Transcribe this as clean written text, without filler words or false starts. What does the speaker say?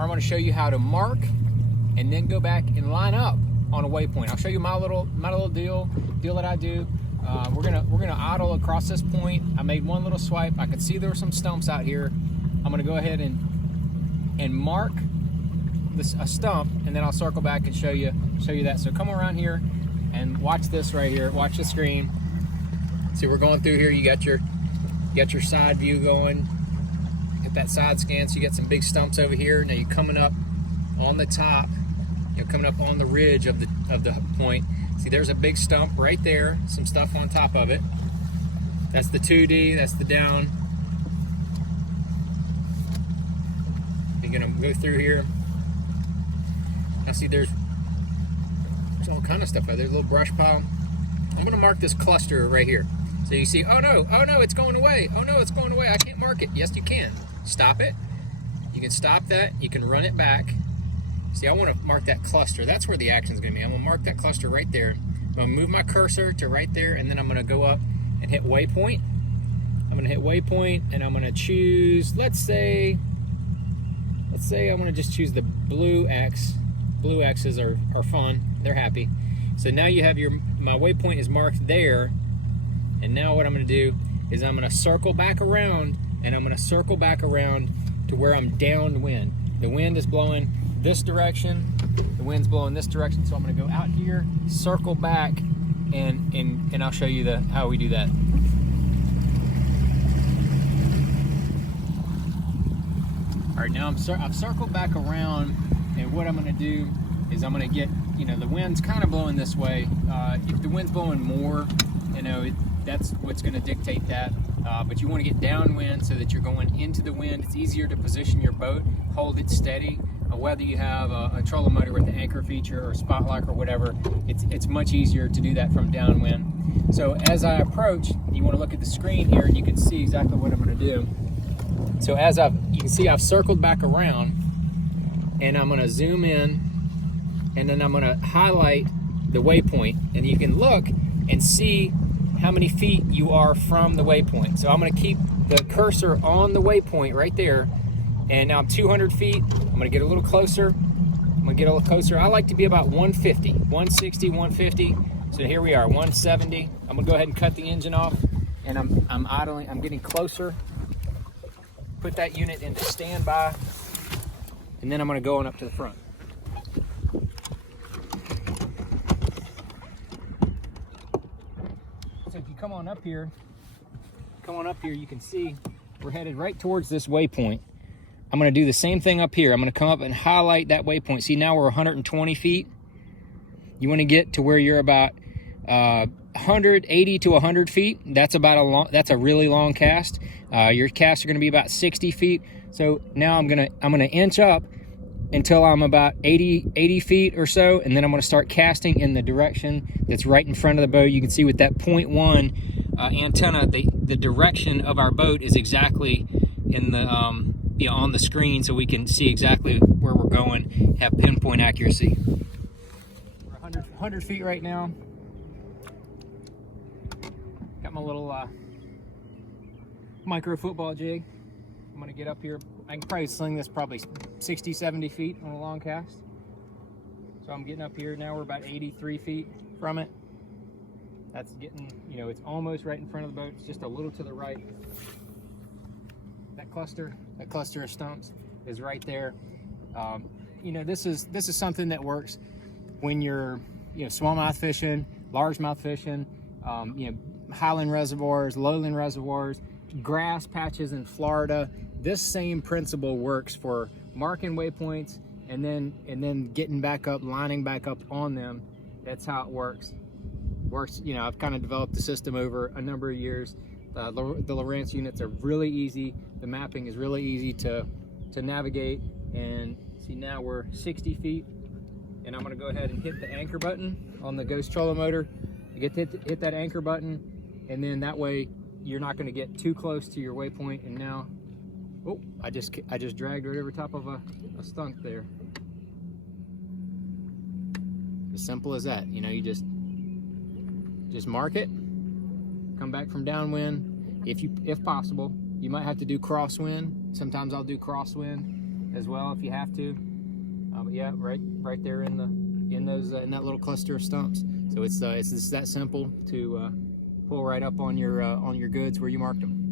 I'm going to show you how to mark and then go back and line up on a waypoint. I'll show you my little deal that I do. We're gonna idle across this point. I made one little swipe. I could see there were some stumps out here. I'm gonna go ahead and mark a stump, and then I'll circle back and show you that. So come around here and watch this right here. Watch the screen. See, we're going through here. You got your side view going. Get that side scan. So you got some big stumps over here. Now you're coming up on the top. You're coming up on the ridge of the point. See, there's a big stump right there. Some stuff on top of it. That's the 2D. That's the down. You're gonna go through here. Now see, there's all kind of stuff out there. A little brush pile. I'm gonna mark this cluster right here. So you see, oh no, it's going away. Oh no, it's going away. I can't mark it. Yes, you can. Stop it. You can stop that. You can run it back. See, I want to mark that cluster. That's where the action is going to be. I'm going to mark that cluster right there. I'm going to move my cursor to right there, and then I'm going to go up and hit waypoint. I'm going to hit waypoint, and I'm going to choose, let's say I want to just choose the blue X. Blue X's are fun. They're happy. So now you have my waypoint is marked there, and now what I'm going to do is I'm going to circle back around, and I'm going to circle back around to where I'm downwind. The wind is blowing this direction, the wind's blowing this direction, so I'm going to go out here, circle back, and I'll show you how we do that. All right, now I've circled back around, and what I'm going to do is I'm going to get, the wind's kind of blowing this way. If the wind's blowing more, that's what's going to dictate that. But you want to get downwind so that you're going into the wind. It's easier to position your boat, hold it steady. Whether you have a trolling motor with the anchor feature or spot lock or whatever, it's much easier to do that from downwind. So as I approach, you want to look at the screen here, and you can see exactly what I'm going to do. So you can see I've circled back around, and I'm going to zoom in, and then I'm going to highlight the waypoint, and you can look and see how many feet you are from the waypoint. So I'm going to keep the cursor on the waypoint right there. And now I'm 200 feet. I'm gonna get a little closer. I like to be about 150, 160, 150. So here we are, 170. I'm gonna go ahead and cut the engine off, and I'm idling. I'm getting closer. Put that unit into standby, and then I'm gonna go on up to the front. So if you come on up here, you can see we're headed right towards this waypoint. I'm going to do the same thing up here. I'm going to come up and highlight that waypoint. See, now we're 120 feet. You want to get to where you're about 180 to 100 feet. That's that's a really long cast. Your casts are going to be about 60 feet. So now I'm going to inch up until I'm about 80 feet or so, and then I'm going to start casting in the direction that's right in front of the boat. You can see with that 0.1 antenna, the direction of our boat is exactly in the on the screen, so we can see exactly where we're going, have pinpoint accuracy. We're 100 feet right now. Got my little micro football jig. I'm gonna get up here. I can probably sling this probably 60, 70 feet on a long cast. So I'm getting up here now. We're about 83 feet from it. That's getting, it's almost right in front of the boat. It's just a little to the right. That cluster of stumps is right there. This is something that works when you're smallmouth fishing, largemouth fishing, highland reservoirs, lowland reservoirs, grass patches in Florida. This same principle works for marking waypoints and then getting back up, lining back up on them. That's how it works. I've kind of developed the system over a number of years. The Lowrance units are really easy. The mapping is really easy to navigate. And see, now we're 60 feet, and I'm gonna go ahead and hit the anchor button on the Ghost trolling motor. You get to hit that anchor button, and then that way you're not gonna get too close to your waypoint. And now, oh, I just dragged right over top of a stump there. As simple as that. You just mark it, come back from downwind. If possible, you might have to do crosswind. Sometimes I'll do crosswind, as well if you have to. But yeah, right there in that little cluster of stumps. So it's just that simple to pull right up on your goods where you marked them.